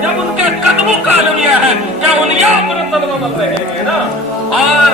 जब उनके कदमों का अलमिया है, क्या उलिया अपने कदमों में रहेंगे ना। और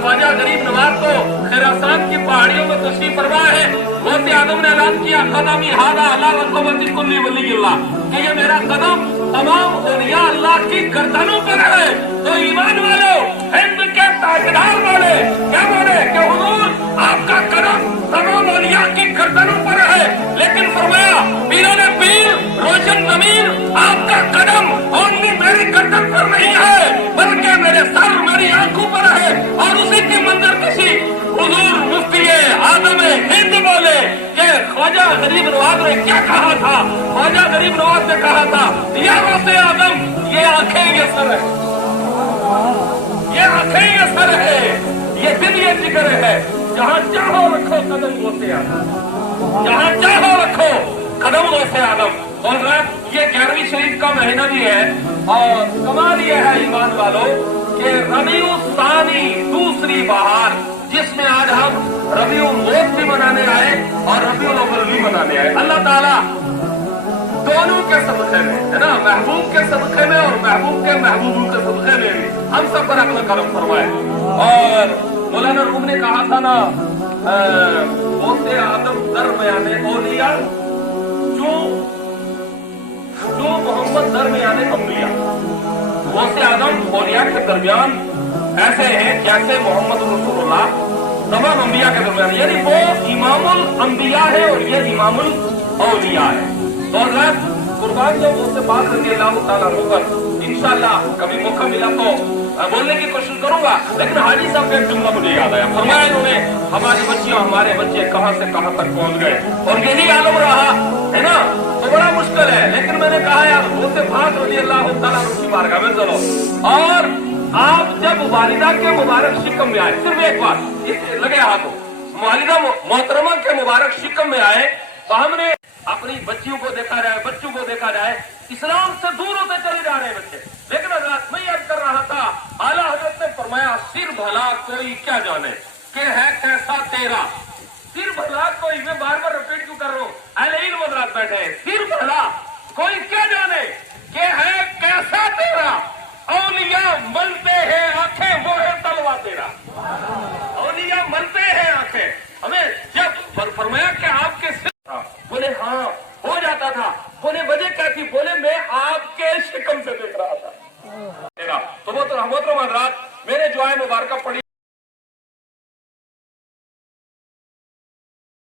ख्वाजा गरीब नवाज को खुरासान की पहाड़ियों में तशरीफ फरमा है। गौसे आदम ने ऐलान किया कदमी हादा अला वक़बती कुल्ली वलील्लाह, कि ये मेरा कदम तमाम औलिया अल्लाह की गर्दनों पर है। तो ईमान वालों, हिंद के ताजदार वाले क्या बोले कि हुजूर आपका कदम तमाम औलिया की गर्दनों पर है, लेकिन फरमाया पीरों पीर रोशन जमीर आपका कदम ओनली मेरी गर्दन पर नहीं है, बल्कि मेरे सर मेरी आंखों पर है। और उसी की मंजर कशी हुजूर मुफ्ती आदम हिंद बोले कि ख्वाजा गरीब नवाज ने क्या कहा था। ख्वाजा गरीब नवाज ने कहा था, या गौसे आदम ये आंखें ये सर है, ये आंखें ये सर है, ये दिल ये जिगर है, जहां चाहो रखो कदम गौसे आदम, जहां चाहो रखो कदम गौसे आदम। और ये 11वीं शरीफ का महीना भी है। और कमाल ये है ईमान वालों कि रबीउल सानी दूसरी बहार, जिसमें आज हम रबीउल मौत भी मनाने आए और रबीउल अव्वल भी मनाने आए। अल्लाह ताला दोनों के सदक़े में है ना, महबूब के सदक़े में और महबूब के महबूबों के सदक़े में भी हम सब पर अपना करम फरमाए। और मौलाना रूम ने कहा था ना, गौसे आदम दरमियाने औलिया जो मोहम्मद दरमियाने अंबिया। गौसे आदम औलिया के दरमियान ऐसे हैं जैसे मोहम्मद रसूलुल्लाह तमाम अंबिया के दरमियान, यानी वो इमामुल अंबिया है और ये इमामुल औलिया है। तो कुर्बान जो उससे बात करके अल्लाह ताला पर इंशाअल्लाह कभी मौका मिला तो बोलने की कोशिश करूंगा। लेकिन हाजी साहब का एक जुमला मुझे याद आया। फरमाया इन्होंने, हमारी बच्चियां हमारे बच्चे कहां से कहां तक पहुंच गए और यही आलम रहा है ना, तो बड़ा मुश्किल है। लेकिन मैंने कहा यार उससे बात रजी अल्लाह ताला की बारगाह में चलो। और आप जब वालिदा के मुबारक शिकम में आए, सिर्फ एक बार लगे हाथों, वालिदा मोहतरमा के मुबारक शिकम में आए तो हमने अपनी बच्चियों को देखा जाए, बच्चों को देखा जाए, इस्लाम से दूर होते चले जा रहे हैं बच्चे। लेकिन हजरत मैं याद कर रहा था, आला हजरत ने फरमाया सिर भला कोई क्या जाने कि है कैसा तेरा, सिर भला कोई, मैं बार बार रिपीट क्यों कर रहा हूँ, अहले इल्म हजरत बैठे हैं, सिर भला कोई क्या जाने कि है कैसा तेरा, औलिया मलते हैं आंखें वो है तलवा तेरा। औलिया मलते हैं आंखें, हमें जब फरमाया कि आपके सिर, बोले हाँ हो जाता था, बोले वजह क्या थी, बोले मैं आपके शिकम से देख रहा था। तो वो तो हजरात मैंने जो है मुबारक पढ़ी।